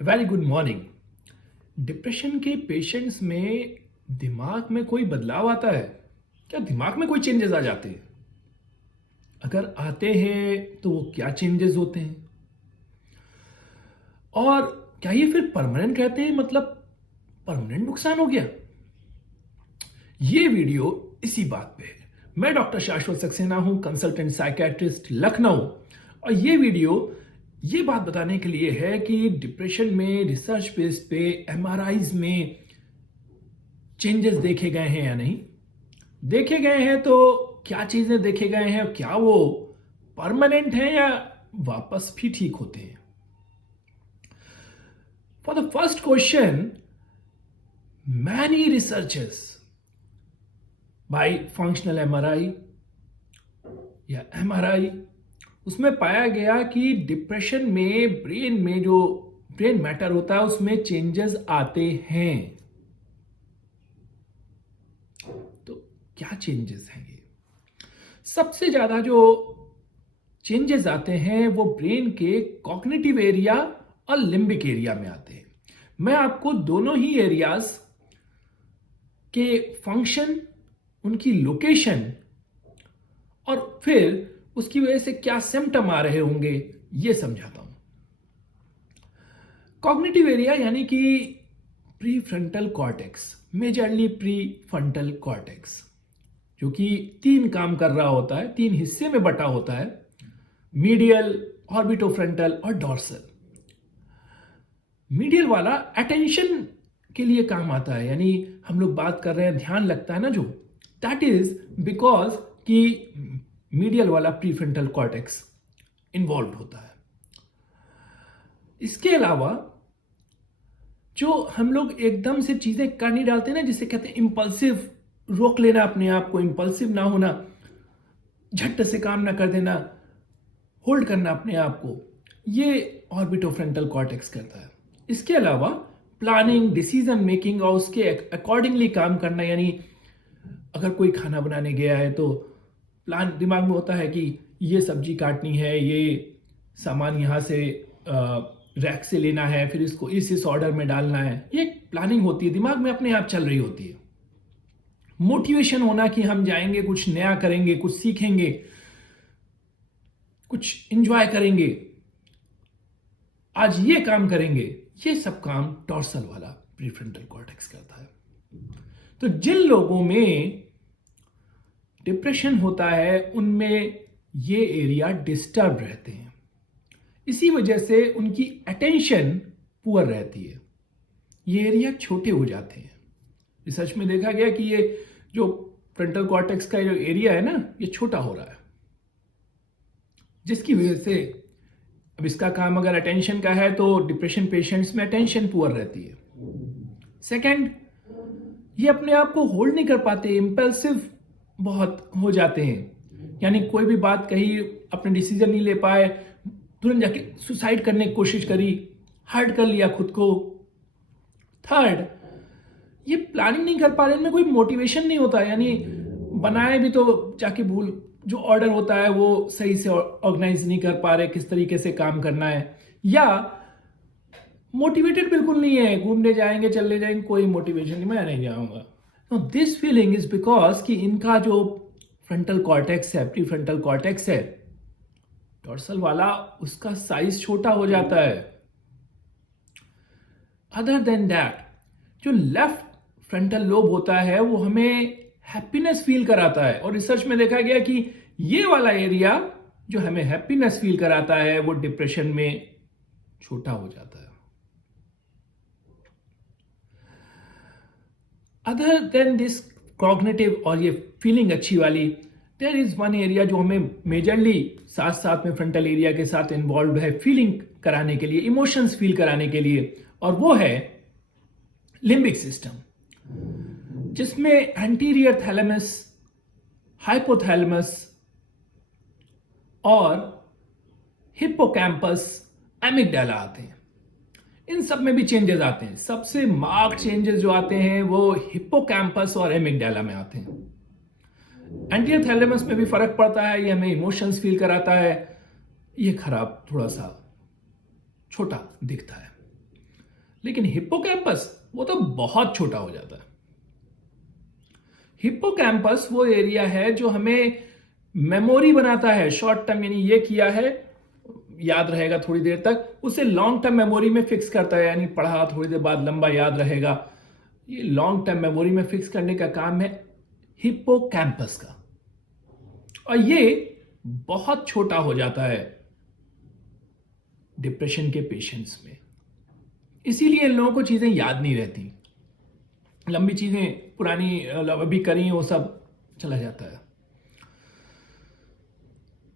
Very good morning. Depression के patients में दिमाग में कोई बदलाव आता है? क्या दिमाग में कोई चेंजेस आ जाते हैं? अगर आते हैं तो वो क्या चेंजेस होते हैं और क्या ये फिर परमानेंट रहते हैं, मतलब परमानेंट नुकसान हो गया? ये वीडियो इसी बात पे है। मैं डॉक्टर शाश्वत सक्सेना हूं, कंसल्टेंट साइकेट्रिस्ट, लखनऊ। और ये वीडियो ये बात बताने के लिए है कि डिप्रेशन में रिसर्च बेस पे एमआरआईज में चेंजेस देखे गए हैं या नहीं। देखे गए हैं तो क्या चीजें देखे गए हैं, क्या वो परमानेंट हैं या वापस भी ठीक होते हैं? For the first question, many researchers by functional MRI या एमआरआई, उसमें पाया गया कि डिप्रेशन में ब्रेन में जो ब्रेन मैटर होता है उसमें चेंजेस आते हैं। तो क्या चेंजेस हैं ये? सबसे ज्यादा जो चेंजेस आते हैं वो ब्रेन के कॉग्निटिव एरिया और लिम्बिक एरिया में आते हैं। मैं आपको दोनों ही एरियाज के फंक्शन, उनकी लोकेशन और फिर उसकी वजह से क्या सिम्टम आ रहे होंगे ये समझाता हूं। कॉग्निटिव एरिया यानी कि pre frontal cortex, majorly pre frontal cortex, जो कि तीन काम कर रहा होता है, तीन हिस्से में बटा होता है: मीडियल, ऑर्बिटोफ्रंटल और डॉर्सल। मीडियल वाला अटेंशन के लिए काम आता है, यानी हम लोग बात कर रहे हैं, ध्यान लगता है ना जो, दैट इज बिकॉज कि मीडियल वाला प्रीफ्रंटल कॉर्टेक्स इन्वॉल्व होता है। इसके अलावा जो हम लोग एकदम से चीजें कर नहीं डालते ना, जिसे कहते हैं इम्पल्सिव, रोक लेना अपने आप को, इम्पल्सिव ना होना, झट से काम ना कर देना, होल्ड करना अपने आप को, ये ऑर्बिटोफ्रंटल कॉर्टेक्स करता है। इसके अलावा प्लानिंग, डिसीजन मेकिंग और उसके अकॉर्डिंगली काम करना, यानी अगर कोई खाना बनाने गया है तो प्लान दिमाग में होता है कि ये सब्जी काटनी है, ये सामान यहाँ से रैक से लेना है, फिर इसको इस ऑर्डर में डालना है। ये प्लानिंग होती है, दिमाग में अपने आप चल रही होती है। मोटिवेशन होना कि हम जाएंगे, कुछ नया करेंगे, कुछ सीखेंगे, कुछ एंजॉय करेंगे, आज ये काम करेंगे, ये सब काम डॉर्सल वाला प्रीफ्रंटल कॉर्टेक्स करता है। तो जिन लोगों में डिप्रेशन होता है उनमें ये एरिया डिस्टर्ब रहते हैं, इसी वजह से उनकी अटेंशन पुअर रहती है, ये एरिया छोटे हो जाते हैं। रिसर्च में देखा गया कि ये जो फ्रंटल कॉर्टेक्स का जो एरिया है ना, ये छोटा हो रहा है, जिसकी वजह से अब इसका काम अगर अटेंशन का है तो डिप्रेशन पेशेंट्स में अटेंशन पुअर रहती है। सेकंड, ये अपने आप को होल्ड नहीं कर पाते, इम्पल्सिव बहुत हो जाते हैं, यानी कोई भी बात कही, अपने डिसीजन नहीं ले पाए, तुरंत जाके सुसाइड करने की कोशिश करी, हर्ट कर लिया खुद को। थर्ड, ये प्लानिंग नहीं कर पा रहे, इनमें कोई मोटिवेशन नहीं होता, यानी बनाए भी तो जाके भूल, जो ऑर्डर होता है वो सही से ऑर्गेनाइज नहीं कर पा रहे, किस तरीके से काम करना है, या मोटिवेटेड बिल्कुल नहीं है, घूमने जाएंगे, चलने जाएंगे, कोई मोटिवेशन नहीं, मैं नहीं जाऊंगा। तो दिस फीलिंग इज बिकॉज कि इनका जो फ्रंटल कॉर्टेक्स है, प्री फ्रंटल कॉर्टेक्स है, डॉर्सल वाला, उसका साइज छोटा हो जाता है। अदर देन दैट, जो लेफ्ट फ्रंटल लोब होता है वो हमें हैप्पीनेस फील कराता है, और रिसर्च में देखा गया कि ये वाला एरिया जो हमें हैप्पीनेस फील कराता है वो डिप्रेशन में छोटा हो जाता है। अदर देन दिस कॉग्निटिव और ये फीलिंग अच्छी वाली, देयर इज वन एरिया जो हमें मेजरली साथ साथ में फ्रंटल एरिया के साथ इन्वॉल्व है फीलिंग कराने के लिए, इमोशंस फील कराने के लिए, और वो है लिम्बिक सिस्टम, जिसमें एंटीरियर थैलेमस, हाइपोथैलेमस और हिप्पोकैम्पस, एमिगडाला आते हैं। इन सब में भी चेंजेस आते हैं, सबसे मार्क चेंजेस जो आते हैं वो हिप्पोकैम्पस और एमिगडाला में आते हैं। एंटीरियर थैलेमस में भी फर्क पड़ता है, ये हमें इमोशंस फील कराता है, ये खराब, थोड़ा सा छोटा दिखता है। लेकिन हिप्पोकैम्पस वो तो बहुत छोटा हो जाता है। हिप्पोकैम्पस वो एरिया है जो हमें मेमोरी बनाता है शॉर्ट टर्म, यानी ये किया है याद रहेगा थोड़ी देर तक, उसे लॉन्ग टर्म मेमोरी में फिक्स करता है, यानी पढ़ा थोड़ी देर बाद लंबा याद रहेगा। ये लॉन्ग टर्म मेमोरी में फिक्स करने का काम है हिप्पोकैम्पस का, और ये बहुत छोटा हो जाता है डिप्रेशन के पेशेंट्स में। इसीलिए इन लोगों को चीजें याद नहीं रहती, लंबी चीजें पुरानी अभी करी वो सब चला जाता है।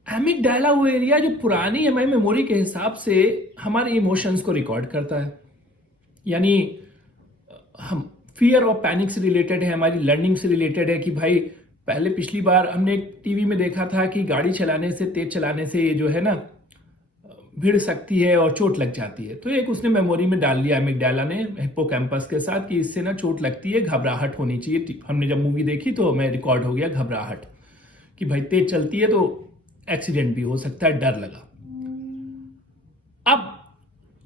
एमिगडाला वो एरिया जो पुरानी हमारी मेमोरी के हिसाब से हमारे इमोशंस को रिकॉर्ड करता है, यानी हम फियर और पैनिक से रिलेटेड है, हमारी लर्निंग से रिलेटेड है कि भाई पहले पिछली बार हमने एक टीवी में देखा था कि गाड़ी चलाने से, तेज चलाने से ये जो है ना भिड़ सकती है और चोट लग जाती है। तो एक उसने मेमोरी में डाल लिया एमिगडाला ने हिप्पोकैम्पस के साथ कि इससे ना चोट लगती है, घबराहट होनी चाहिए। हमने जब मूवी देखी तो मैं रिकॉर्ड हो गया घबराहट कि भाई तेज चलती है तो एक्सीडेंट भी हो सकता है, डर लगा। अब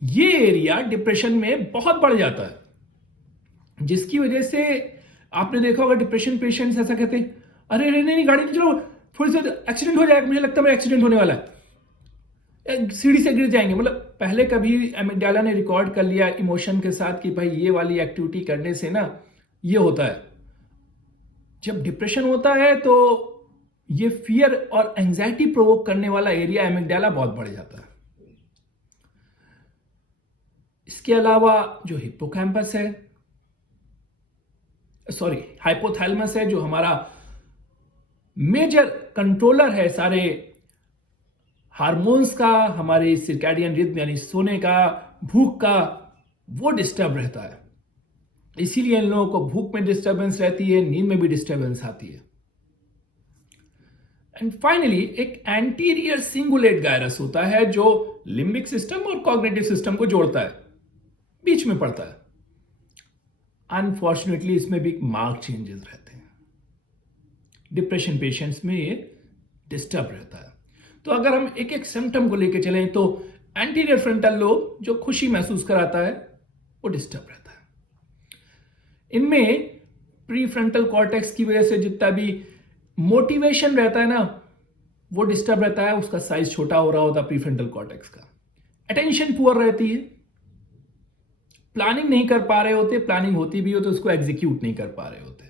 ये एरिया डिप्रेशन में बहुत बढ़ जाता है, जिसकी वजह से आपने देखा होगा डिप्रेशन पेशेंट्स ऐसा कहते हैं, अरे नहीं नहीं गाड़ी नहीं चलो, थोड़ी सी एक्सीडेंट हो जाएगा, मुझे लगता है मेरा एक्सीडेंट होने वाला है, सीढ़ी से गिर जाएंगे। मतलब पहले कभी एमिगडाला ने रिकॉर्ड कर लिया इमोशन के साथ कि भाई ये वाली एक्टिविटी करने से ना ये होता है। जब डिप्रेशन होता है तो ये फियर और एंजाइटी प्रोवोक करने वाला एरिया एमिगडाला बहुत बढ़ जाता है। इसके अलावा जो हिप्पोकैम्पस है, सॉरी हाइपोथैलेमस है, जो हमारा मेजर कंट्रोलर है सारे हार्मोन्स का, हमारे सर्कैडियन रिदम यानी सोने का, भूख का, वो डिस्टर्ब रहता है। इसीलिए इन लोगों को भूख में डिस्टर्बेंस रहती है, नींद में भी डिस्टर्बेंस आती है। एंड फाइनली एक एंटीरियर सिंगुलेट गायरस होता है जो लिम्बिक सिस्टम और कॉग्निटिव सिस्टम को जोड़ता है, बीच में पड़ता है। अनफॉर्चुनेटली इसमें भी मार्क चेंजेस रहते हैं। डिप्रेशन पेशेंट्स में ये डिस्टर्ब रहता है। तो अगर हम एक एक सिम्टम को लेकर चलें तो एंटीरियर फ्रंटल लोब जो खुशी महसूस कराता है वो डिस्टर्ब रहता है। इनमें प्री फ्रंटल कॉर्टेक्स की वजह से जितना भी मोटिवेशन रहता है ना वो डिस्टर्ब रहता है, उसका साइज छोटा हो रहा होता है प्री फ्रंटल कॉर्टेक्स का। अटेंशन पुअर रहती है, प्लानिंग नहीं कर पा रहे होते, प्लानिंग होती भी हो तो उसको एग्जीक्यूट नहीं कर पा रहे होते।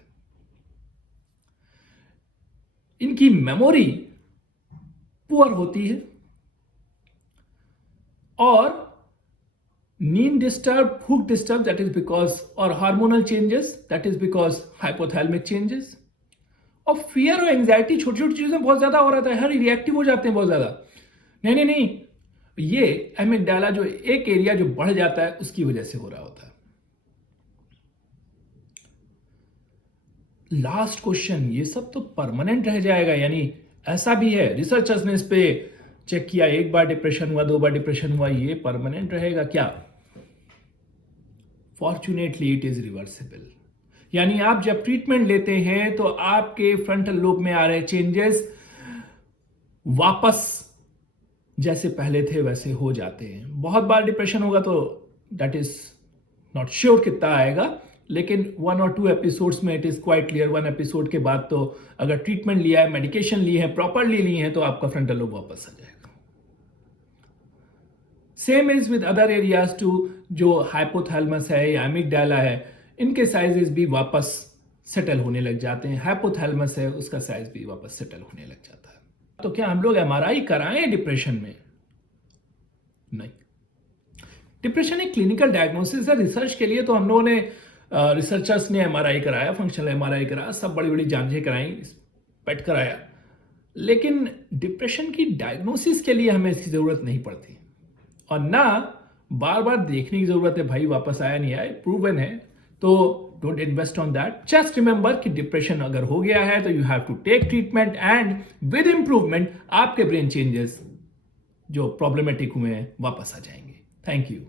इनकी मेमोरी पुअर होती है और नींद डिस्टर्ब, भूख डिस्टर्ब, दैट इज बिकॉज, और hormonal changes, that is because hypothalamic changes. और फियर और एंजाइटी छोटी छोटी चीजों में बहुत ज्यादा हो रहा है, हर रिएक्टिव हो जाते हैं बहुत ज्यादा। नहीं नहीं नहीं, ये एमिगडाला जो एक एरिया जो बढ़ जाता है उसकी वजह से हो रहा होता है। लास्ट क्वेश्चन, ये सब तो परमानेंट रह जाएगा, यानी ऐसा भी है रिसर्चर्स ने इस पे चेक किया, एक बार डिप्रेशन हुआ, 2 बार डिप्रेशन हुआ, ये परमानेंट रहेगा क्या? Fortunately it is reversible. यानी आप जब ट्रीटमेंट लेते हैं तो आपके फ्रंटल लोब में आ रहे चेंजेस वापस जैसे पहले थे वैसे हो जाते हैं। बहुत बार डिप्रेशन होगा तो दैट इज नॉट श्योर कितना आएगा, लेकिन 1 और 2 एपिसोड्स में it is quite clear. 1 episode के बाद तो अगर ट्रीटमेंट लिया है, मेडिकेशन ली है, प्रॉपरली ली है, तो आपका फ्रंटल लोब वापस आ जाएगा। Same is with other areas too, जो हाइपोथैलेमस है या एमिगडाला है, इनके साइजेस भी वापस सेटल होने लग जाते हैं। हाइपोथैलेमस है, उसका साइज भी वापस सेटल होने लग जाता है। तो क्या हम लोग एमआरआई कराएं डिप्रेशन में? नहीं। डिप्रेशन एक क्लिनिकल डायग्नोसिस है। रिसर्च के लिए तो हम लोगों ने रिसर्चर्स ने एमआरआई कराया, फंक्शनल एमआरआई कराया, सब बड़ी बड़ी जांचें कराई, पेट कराया, लेकिन डिप्रेशन की डायग्नोसिस के लिए हमें इसकी जरूरत नहीं पड़ती, और ना बार बार देखने की जरूरत है भाई वापस आया नहीं आया, प्रूवन है, तो don't invest on that. Just remember कि डिप्रेशन अगर हो गया है तो you have to take treatment, and with improvement आपके ब्रेन चेंजेस जो प्रॉब्लमेटिक हुए हैं वापस आ जाएंगे। Thank you.